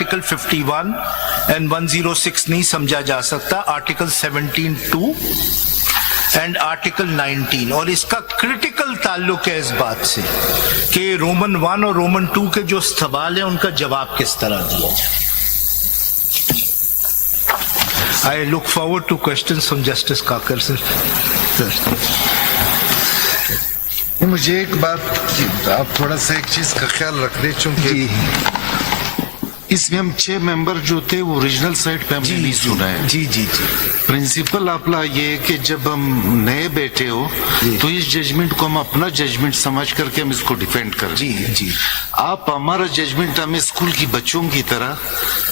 आर्टिकल 51 एंड 106 नहीं समझा जा सकता, आर्टिकल 17(2) एंड आर्टिकल 19। और इसका क्रिटिकल ताल्लुक है इस बात से कि रोमन 1 और रोमन 2 के जो सवाल है उनका जवाब किस तरह दिया जाए। I look forward two questions from justice काकर सर। मुझे एक बात, आप थोड़ा सा एक चीज का ख्याल रख रहे, चूंकि इसमें हम 6 मेंबर जो थे वो ओरिजिनल साइड पे हमने नहीं सुना है। जी जी जी। प्रिंसिपल आपला ये है कि जब हम नए बैठे हो तो इस जजमेंट को हम अपना जजमेंट समझ करके हम इसको डिफेंड करें। जी जी। आप हमारा जजमेंट हमें स्कूल की बच्चों की तरह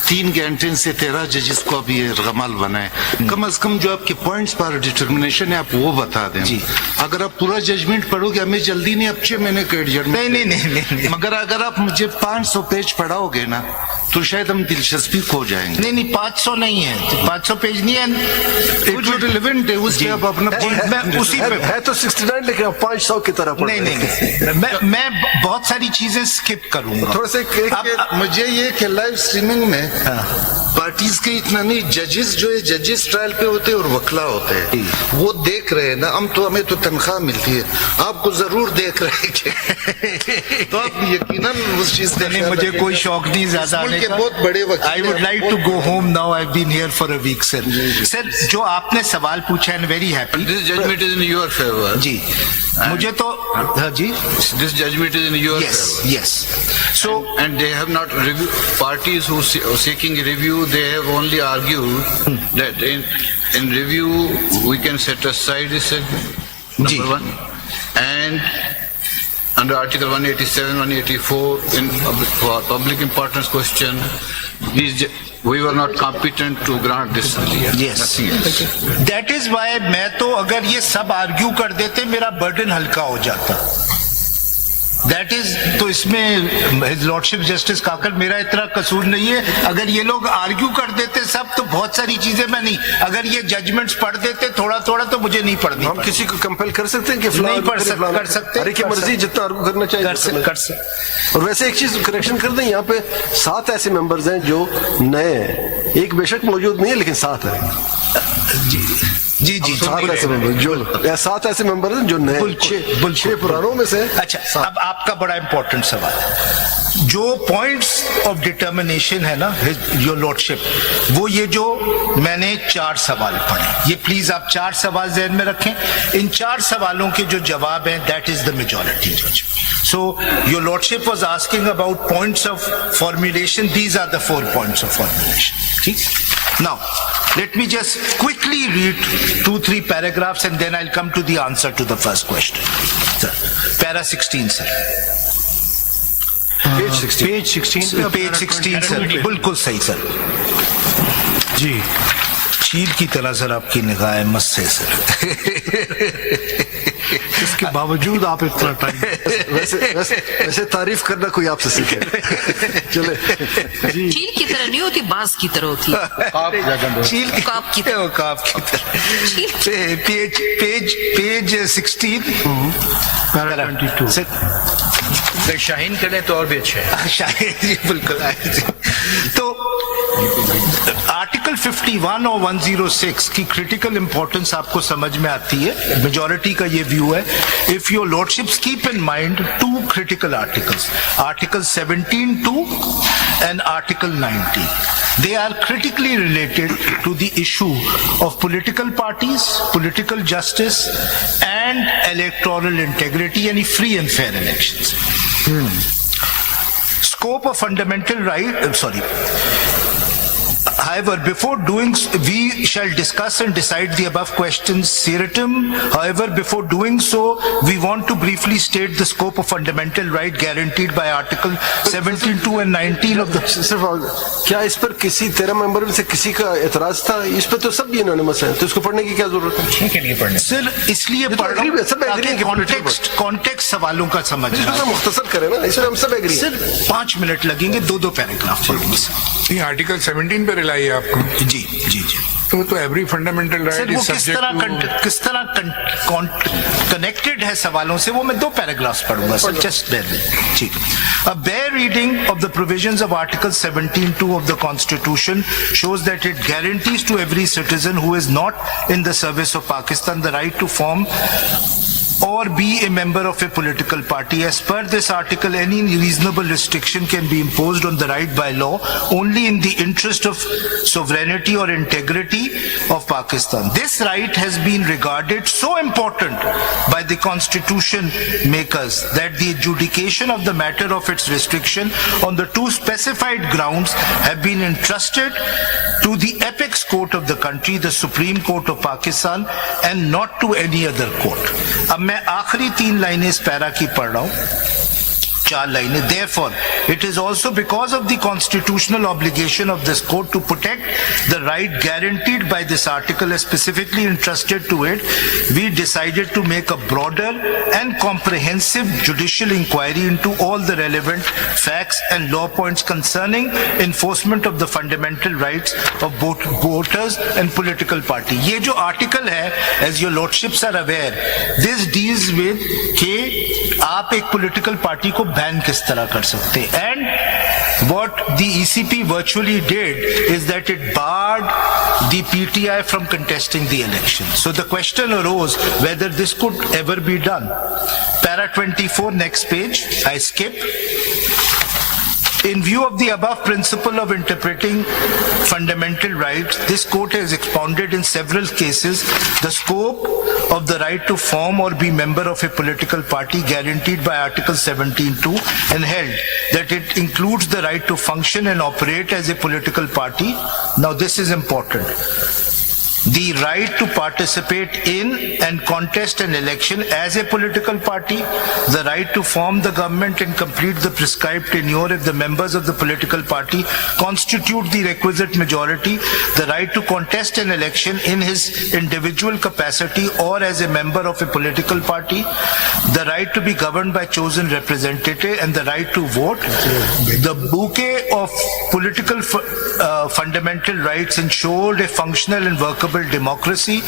3 घंटे से 13 जजेस को अभी रमाल बनाए, कम से कम जो आपके पॉइंट्स पर डिटर्मिनेशन है आप वो बता दें। जी। अगर आप पूरा जजमेंट पढ़ोगे हमें जल्दी नहीं, अब 6 महीने का एडजमेंट नहीं। मगर अगर आप मुझे 500 पेज पढ़ाओगे ना तो शायद हम दिलचस्पी खो जाएंगे। नहीं 500 नहीं है, 500 पेज नहीं है, रिलेवेंट है उससे आप अपना मैं उसी पे है तो 69, लेकिन आप 500 की तरफ नहीं मैं बहुत सारी चीजें स्किप करूंगा। थोड़ा सा मुझे ये कि लाइव स्ट्रीमिंग में पार्टीज के इतना नहीं, जजेस जो है जजेस ट्रायल पे होते हैं और वकला होते हैं, वो देख रहे हैं ना। हम तो हमें तो तनख्वाह मिलती है, आपको जरूर देख रहे हैं तो आप यकीनन उस चीज से नहीं, मुझे कोई शौक नहीं ज्यादा आने का। बहुत बड़े वकील I would like to go home now, I have been here for a week sir. Sir जो आपने सवाल पूछा है, very happy. This judgment is in your favor. जी मुझे तो हाँ जी, This judgment is in your favor. yes. So And they have not reviewed. Parties who are seeking review, they have only argued that in review we can set aside this जी. number one, and under Article 187, 184 in for public importance question, we were not competent to grant this. Yes. Nothing else. That is why मैं तो अगर ये सब आर्ग्यू कर देते मेरा बर्डन हल्का हो जाता। दैट इज तो इसमें हिज लॉर्डशिप जस्टिस काकर मेरा इतना कसूर नहीं है। अगर ये लोग आर्ग्यू कर देते सब तो बहुत सारी चीजें मैं नहीं, अगर ये जजमेंट्स पढ़ देते थोड़ा थोड़ा तो मुझे नहीं पढ़नी। हम किसी को कंपेल कर सकते हैं कि नहीं कर सकते, अरे की मर्जी जितना आर्गू करना चाहिए कर सकते। और वैसे एक चीज करेक्शन कर दें, यहाँ पे 7 ऐसे मेंबर्स हैं जो नए हैं, एक बेशक मौजूद नहीं है लेकिन 7 है। जी जी जी 7 ऐसे मेंबर जो 7 ऐसे मेंबर हैं जो नए, 6 पुरानों में से। अच्छा अब आपका बड़ा इंपॉर्टेंट सवाल है, जो पॉइंट्स ऑफ डिटर्मिनेशन है ना योर लॉर्डशिप, वो ये जो मैंने 4 सवाल पढ़े, ये प्लीज आप 4 सवाल ज़हन में रखें। इन 4 सवालों के जो जवाब हैं दैट इज द मेजॉरिटी जज। So your lordship was asking about points of formulation. These are the 4 points of formulation. See? Now, let me just quickly read 2-3 paragraphs and then I'll come to the answer to the first question. Sir, para 16, sir. Page 16 Page 16, sir. बिल्कुल सही, sir. जी, चील की तरह सर आपकी निगाह मस्त है सर। इसके बावजूद आप इतना टाइम वैसे तारीफ करना कोई आपसे सीखे। चले चील की तरह नहीं होती, बांस की तरह होती है। चील की काप की तरह। काप की तरह। पेज 16 पैरा 22 शाहीन करें तो और भी अच्छा है। शायद जी बिल्कुल। तो आर्टिकल 51 और 106 की क्रिटिकल इंपॉर्टेंस आपको समझ में आती है, मेजॉरिटी का ये व्यू है। If your lordships keep in mind 2 critical articles, article 17(2) and article 19. They are critically related to the issue of political parties, political justice and electoral integrity, any free and fair elections. Scope of fundamental right, However, before doing so, we shall discuss and decide the above questions seriatim. However, before doing so, we want to briefly state the scope of fundamental right guaranteed by Article 17(2) and 19 of the... सिर्फ क्या इस पर किसी 13 मेंबर में से किसी का एतराज था? इस पर तो सब यूनानिमस है, तो इसको पढ़ने की क्या जरूरत है? के लिए पढ़ने सर इसलिए पढ़ रहा हूं ताकि कॉन्टेक्स्ट सवालों का समझ आए। मुख्तसर करें ना, इसमें हम सब एग्री हैं। सर 5 मिनट लगेंगे, 2-2 पैराग्राफ पढ़ेंगे। ये आर्टिकल 17 पे रिलाई है आपको? जी जी जी। तो एवरी फंडामेंटल सर राइट वो इज किस तरह कनेक्टेड है सवालों से, वो मैं 2 पैराग्राफ्स पढ़ूंगा सर, जस्ट ठीक। A bare reading of the provisions of Article 17(2) of the Constitution shows that it guarantees to every citizen who is not in the service of Pakistan the right to form or be a member of a political party. As per this article, any reasonable restriction can be imposed on the right by law only in the interest of sovereignty or integrity of Pakistan. This right has been regarded so important by the constitution makers that the adjudication of the matter of its restriction on the 2 specified grounds have been entrusted to the apex court of the country, the Supreme Court of Pakistan, and not to any other court. अब मैं आखिरी 3 लाइनें इस पैरा की पढ़ रहा हूं, 4 लाइनें। Therefore, it is also because of the constitutional obligation of this court to protect the right guaranteed by this article as specifically entrusted to it, we decided to make a broader and comprehensive judicial inquiry into all the relevant facts and law points concerning enforcement of the fundamental rights of both voters and political party. ये जो article है, as your lordships are aware, this deals with कि आप एक political party को बैन किस तरह कर सकते हैं, and what the ECP virtually did is that it barred the PTI from contesting the election. So the question arose whether this could ever be done. Para 24, next page, I skip. In view of the above principle of interpreting fundamental rights, this court has expounded in several cases the scope of the right to form or be member of a political party guaranteed by Article 17(2) and held that it includes the right to function and operate as a political party. Now this is important. The right to participate in and contest an election as a political party, the right to form the government and complete the prescribed tenure if the members of the political party constitute the requisite majority, the right to contest an election in his individual capacity or as a member of a political party, the right to be governed by chosen representative, and the right to vote. The bouquet of political fundamental rights ensured a functional and workable democracy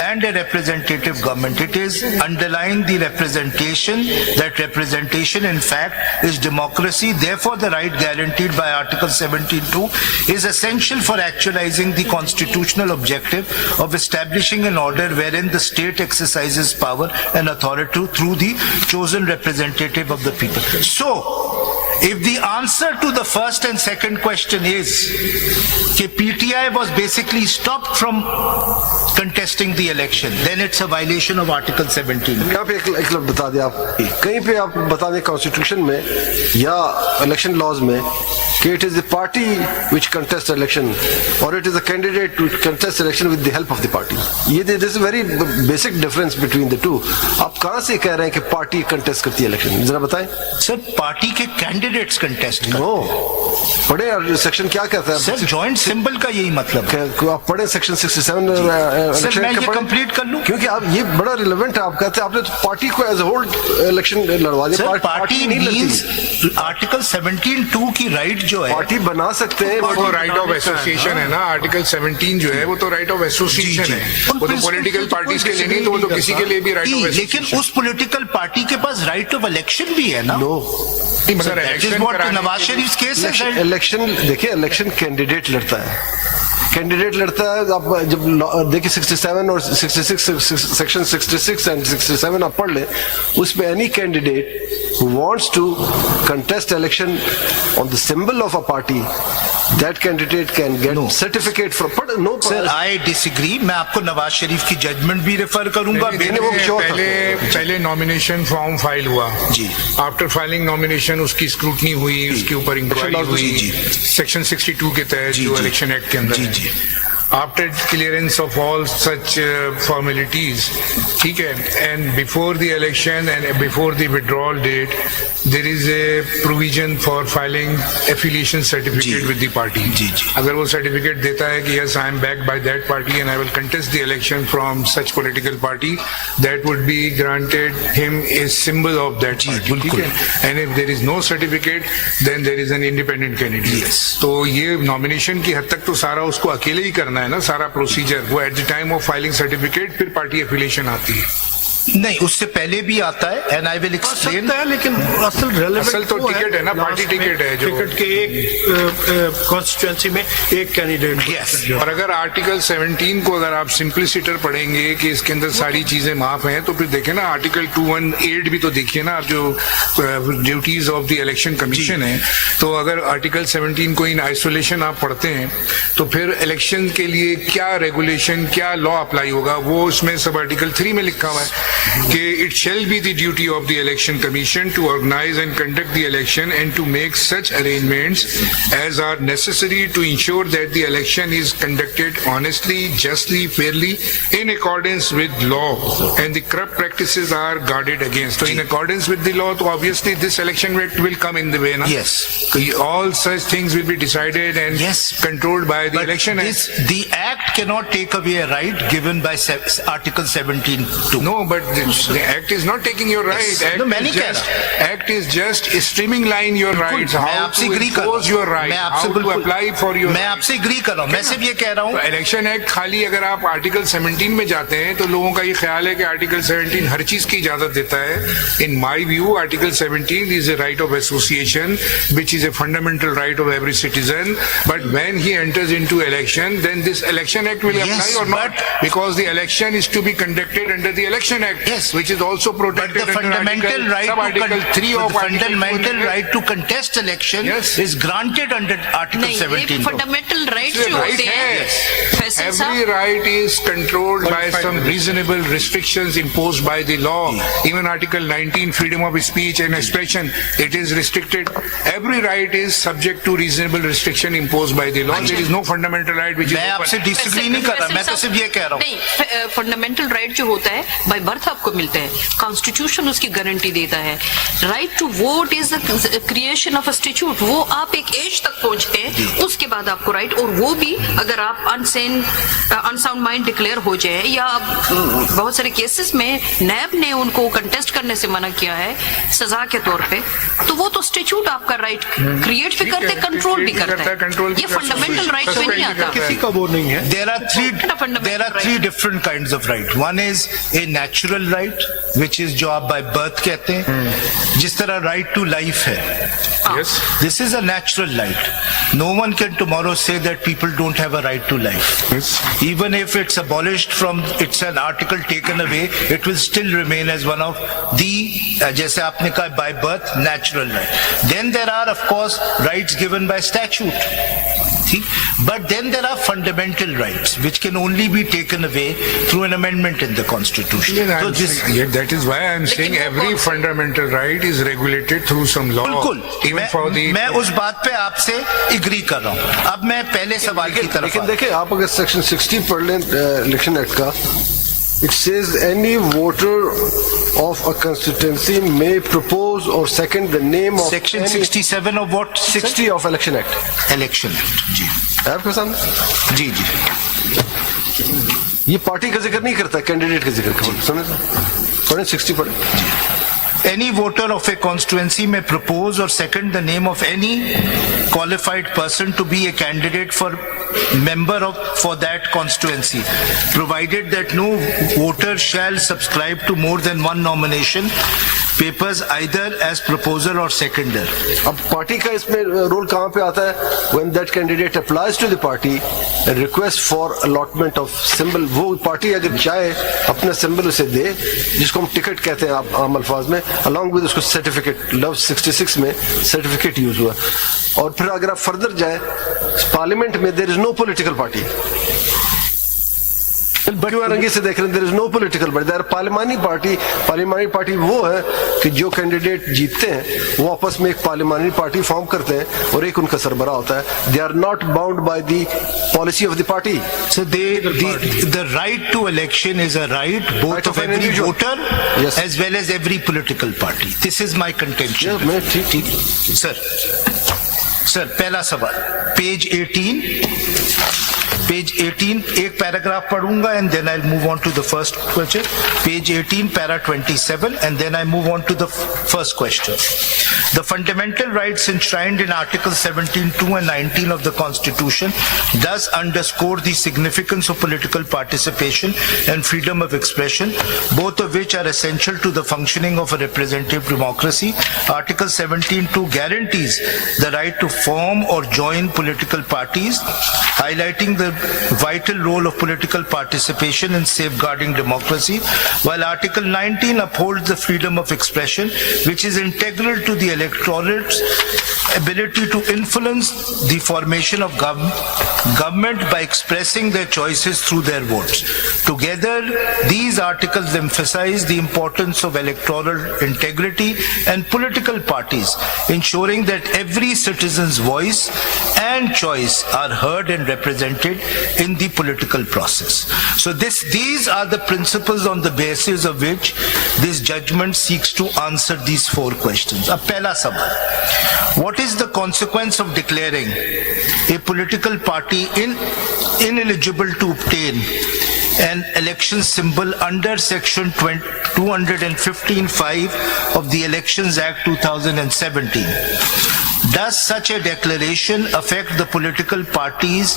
and a representative government. It is underlying the representation that representation in fact is democracy. Therefore, the right guaranteed by Article 17(2) is essential for actualizing the constitutional objective of establishing an order wherein the state exercises power and authority through the chosen representative of the people. So, if the answer to the first and second question is that PTI was basically stopped from contesting the election, then it's a violation of Article 17. यहाँ पे एक लफ्ज़ बता दें आप, कहीं पे आप बता दें कॉन्स्टिट्यूशन में या इलेक्शन लॉज में कि it is the party which contests election or it is a candidate to contest election with the help of the party. ये this is very basic difference between the two. आप कहाँ से कह रहे हैं कि पार्टी कंटेस्ट करती है इलेक्शन, जरा बताएं। सर पार्टी के कैंडिडेट्स कंटेस्ट करते हैं। पढ़े और सेक्शन क्या कहता है सर जॉइंट सिंबल का यही मतलब है। आप पढ़े सेक्शन 67 सर मैं ये कंप्लीट कर लूं क्योंकि आप ये बड़ा रिलेवेंट है। आप कहते हैं आपने तो पार्टी को एज होल इलेक्शन लड़वा दिया। सर पार्टी नहीं लड़ती। आर्टिकल 17(2) की राइट जो है पार्टी बना सकते हैं। वो तो राइट ऑफ एसोसिएशन है ना, आर्टिकल 17 जो है वो तो राइट ऑफ एसोसिएशन है, वो तो पॉलिटिकल पार्टीज के लिए नहीं, तो वो तो किसी के लिए भी राइट ऑफ एसोसिएशन। लेकिन उस पॉलिटिकल पार्टी के पास राइट ऑफ इलेक्शन भी है ना। मगर नवाज शरीफ केस है। इलेक्शन देखिए, इलेक्शन कैंडिडेट लड़ता है, कैंडिडेट लड़ता है। आप जब देखिए 67 और 66 सेक्शन 66 एंड 67 आप पढ़ ले, उसमें any candidate who wants to contest election on the symbol of a party, that candidate can get certificate from Sir, I disagree. मैं आपको नवाज शरीफ की जजमेंट भी रेफर करूंगा। पहले नॉमिनेशन फॉर्म फाइल हुआ जी, आफ्टर फाइलिंग नॉमिनेशन उसकी स्क्रूटनी हुई, उसके ऊपर इंक्वायरी हुई सेक्शन 62 के तहत जो इलेक्शन एक्ट के अंदर है। After clearance of all such formalities, ठीक है, and before the election and before the withdrawal date, there is a provision for filing affiliation certificate with the party. अगर वो certificate देता है कि yes, I am backed by that party and I will contest the election from such political party, that would be granted him a symbol of that party. ठीक है, and if there is no certificate, then there is an independent candidate. तो ये nomination की हद तक तो सारा उसको अकेले ही करना कराना है ना सारा प्रोसीजर, वो at the time of filing certificate फिर पार्टी एफिलिएशन आती है। नहीं, उससे पहले भी आता है एंड आई विल एक्सप्लेन। है, लेकिन असल रेलेवेंट असल तो टिकट है ना, पार्टी टिकट है जो टिकट के एक कॉन्स्टिट्यूएंसी में एक कैंडिडेट। Yes. और अगर आर्टिकल 17 को अगर आप सिंपलिसिटर पढ़ेंगे कि इसके अंदर सारी चीजें माफ हैं, तो फिर देखें ना आर्टिकल 218 भी तो देखिए ना, जो duties of the election commission है। तो अगर आर्टिकल 17 को इन आइसोलेशन आप पढ़ते हैं तो फिर इलेक्शन के लिए क्या रेगुलेशन, क्या लॉ अप्लाई होगा, वो उसमें सब आर्टिकल 3 में लिखा हुआ है कि it shall be the duty of the election commission to organise and conduct the election and to make such arrangements as are necessary to ensure that the election is conducted honestly, justly, fairly in accordance with law and the corrupt practices are guarded against. So in accordance with the law, so obviously this election act will come in the way. Na? Yes. All such things will be decided and Yes. controlled by the But election this, act. the act cannot take away a right given by Article 17 too. No, but the act is not taking your right. Yes. Act No, मैं is नहीं कह just, रहा। act is just streamline your rights. मैं How आपसे to agree कर रहा impose हूँ। your right. मैं आपसे How to बिल्कुल- apply for your मैं right. आपसे एग्री कर रहा हूँ। मैं सिर्फ ये कह रहा हूँ। तो इलेक्शन एक्ट खाली अगर आप आर्टिकल 17 में जाते हैं तो लोगों का ये ख्याल है कि आर्टिकल 17 हर चीज की इजाजत देता है। In my view article 17 is a right of association which is a fundamental right of every citizen, but when he enters into election then this election act will Yes, apply or not, but- because the election is to be conducted under the election act, Yes. which is also But protected the under fundamental article, right sub-article 3 but of the article fundamental 200. right to contest election Yes. is granted under Article नहीं, 17. ये fundamental right It's a जो right होते हैं है। फैसल Every साहब, right is controlled by some reasonable restrictions imposed by the law. Even Article 19, freedom of speech and expression, it is restricted. Every right is subject to reasonable restriction imposed by the law. There is no fundamental right which is मैं आपसे open. Disagree नहीं कर रहा, मैं तो सिर्फ ये कह रहा हूँ। नहीं, फंडामेंटल राइट जो होता है बाय बर्थ आपको मिलता है, कॉन्स्टिट्यूशन उसकी गारंटी देता है। Right to vote is the creation of a statute, वो आप एक एज तक पहुंचते हैं उसके बाद आपको राइट, और वो भी अगर आप अनसाउंड माइंड डिक्लेयर हो जाए, या बहुत सारे केसेस में नैब ने उनको कंटेस्ट करने से मना किया है सजा के तौर पे, तो वो तो स्टैट्यूट आपका राइट क्रिएट भी करते, कंट्रोल भी करता है। ये फंडामेंटल राइट में नहीं आता। किसी का वो नहीं है। There are fundamental three different kinds of right. One is a natural right, which is जो आप by birth कहते हैं, जिस तरह right to life है। Yes. This is a natural right. No one can tomorrow say that people don't have a right to life. Yes. Even if it's abolished from, it's an article taken away, it will still remain as one of the, जैसे आपने कहा by birth, natural right. Then there are of course rights given by statute. But then there are fundamental rights which can only be taken away through an amendment in the constitution. Yeah, So this, that is why I'm saying वो every कौन- fundamental right is regulated through some law. बिल्कुल, Even for the मैं उस बात पे आपसे एग्री कर रहा हूँ। अब मैं पहले सवाल की तरफ लेकिन आता देखिए, आप अगर सेक्शन 60 पढ़ लें इलेक्शन एक्ट का, it says any voter of a constituency may propose और सेकंड द नेम हूँ। Of section 67 of what? 60 of election act election act. जी है आपके सामने। जी जी। ये पार्टी का जिक्र नहीं करता, कैंडिडेट का जिक्र करता। सुने पढ़े 60 पढ़े। Any voter of a constituency may propose or second the name of any qualified person to be a candidate for member of for that constituency, provided that no voter shall subscribe to more than one nomination papers either as proposer or seconder. अब पार्टी का इसमें रोल कहाँ पे आता है? When that candidate applies to the party and request for allotment of symbol, वो पार्टी अगर चाहे अपना सिंबल उसे दे, जिसको हम टिकट कहते हैं आप आम अल्फाज में, along with उसको सर्टिफिकेट, लव 66 में सर्टिफिकेट यूज हुआ। और फिर अगर आप फर्दर जाए पार्लियामेंट में, there is no political party. रंगी से देख रहे हैं, there is no political party, there पार्लियामानी पार्टी। पार्लियामानी पार्टी वो है कि जो कैंडिडेट जीतते हैं वो आपस में एक पार्लियामानी पार्टी फॉर्म करते हैं और एक उनका सरबरा होता है। They are not bound by the policy of the party. So the right to election is a right both Right of of an every individual. voter Yes. as well as every political party. This is my contention. मैं ठीक Sir. Sir पहला सवाल पेज 18 एक paragraph पढ़ूंगा and then I move on to the first question. Page 18 para 27 and then I move on to the first question. The fundamental rights enshrined in Article 17(2) and 19 of the Constitution does underscore the significance of political participation and freedom of expression, both of which are essential to the functioning of a representative democracy. Article 17(2) guarantees the right to form or join political parties, highlighting the vital role of political participation in safeguarding democracy, while Article 19 upholds the freedom of expression, which is integral to the electorate's ability to influence the formation of government by expressing their choices through their votes. Together, these articles emphasize the importance of electoral integrity and political parties, ensuring that every citizen's voice and choice are heard and represented in the political process. So these are the principles on the basis of which this judgment seeks to answer these four questions. Ab pehla sawal, what is the consequence of declaring a political party ineligible to obtain an election symbol under section 215(5) of the Elections Act 2017? Does such a declaration affect the political parties'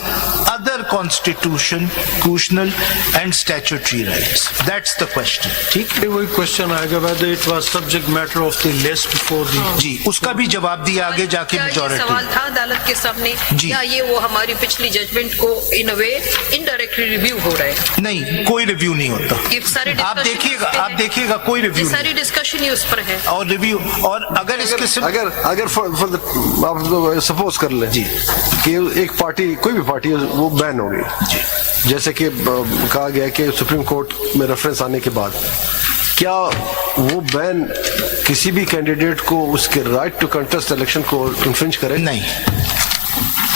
other constitutional and statutory rights? That's the question. ठीक है? वही क्वेश्चन आएगा whether it was subject matter of the list before the जी उसका भी जवाब दिया आगे जाके क्या ये मेजॉरिटी. सवाल था अदालत के सामने जी. या ये वो हमारी पिछली जजमेंट को इन अ वे इनडायरेक्टली रिव्यू हो रहा है? नहीं कोई रिव्यू नहीं होता. ये सारे आप discussion देखिएगा उस पे आप है। देखिएगा कोई ये रिव्यू सारी डिस्कशन ही उस पर है. और रिव्यू और अगर इसके अगर फॉर द आप सपोज कर लें जी. कि एक पार्टी कोई भी पार्टी है वो बैन हो गई जी. जैसे कि कहा गया कि सुप्रीम कोर्ट में रेफरेंस आने के बाद क्या वो बैन किसी भी कैंडिडेट को उसके राइट टू कंटेस्ट इलेक्शन को इन्फ्रिंज करे? नहीं.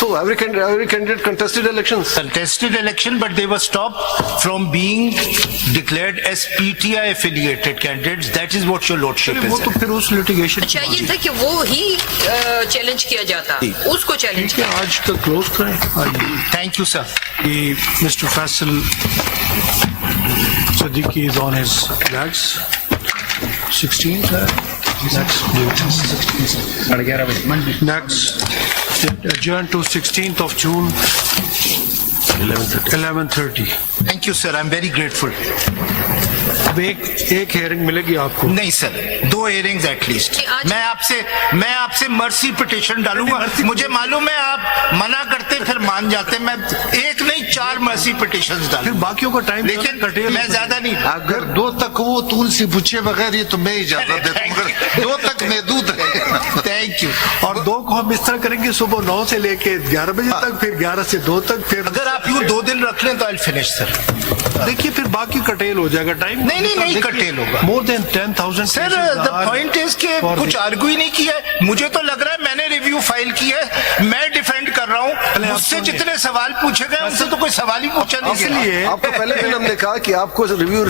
तो every candidate contested elections. Contested election, but they were stopped from being declared as PTI affiliated candidates. That is what your lordship वो is. तो फिर उस लिटिगेशन अच्छा ये था कि वो ही चैलेंज किया जाता जी. उसको चैलेंज ठीक है आज तक क्लोज करें. आइए Thank you, sir. Mister Faisal Siddiqui is on his legs. 16th है. Next, adjourn to 16th of June, 11:30. Thank you, sir. I'm very grateful. अब एक हेयरिंग मिलेगी आपको. नहीं सर, 2 hearings at least. कि आज- मैं आपसे मर्सी पिटिशन डालूंगा. मुझे मालूम है आप मना करते फिर मान जाते. मैं एक नहीं 4 मर्सी पिटिशंस फिर डालूंगा. बाकियों का टाइम लेकिन मैं ज्यादा नहीं. अगर 2 तक वो तुलसी पूछे बगैर ये तो मैं इजाजत देता हूँ, मगर 2 तक महदूद है. Thank you. और 2 को हम इस तरह करेंगे सुबह 9 से लेके 11 बजे तक, फिर 11 से 2 तक, फिर अगर आप यूं 2 दिन रख लें तो आई फिनिश सर. देखिए फिर बाकी कटेल हो जाएगा टाइम. नहीं, curtail होगा. More than 10,000. Sir the point is कि कुछ आर्ग्यू ही नहीं किया है. मुझे तो लग रहा है मैंने रिव्यू फाइल किया है, मैं डिफेंड कर रहा हूँ. मुझसे जितने सवाल पूछे गए उनसे तो कोई सवाल ही पूछा नहीं गया. इसलिए आपको पहले दिन हमने कहा कि आपको रिव्यू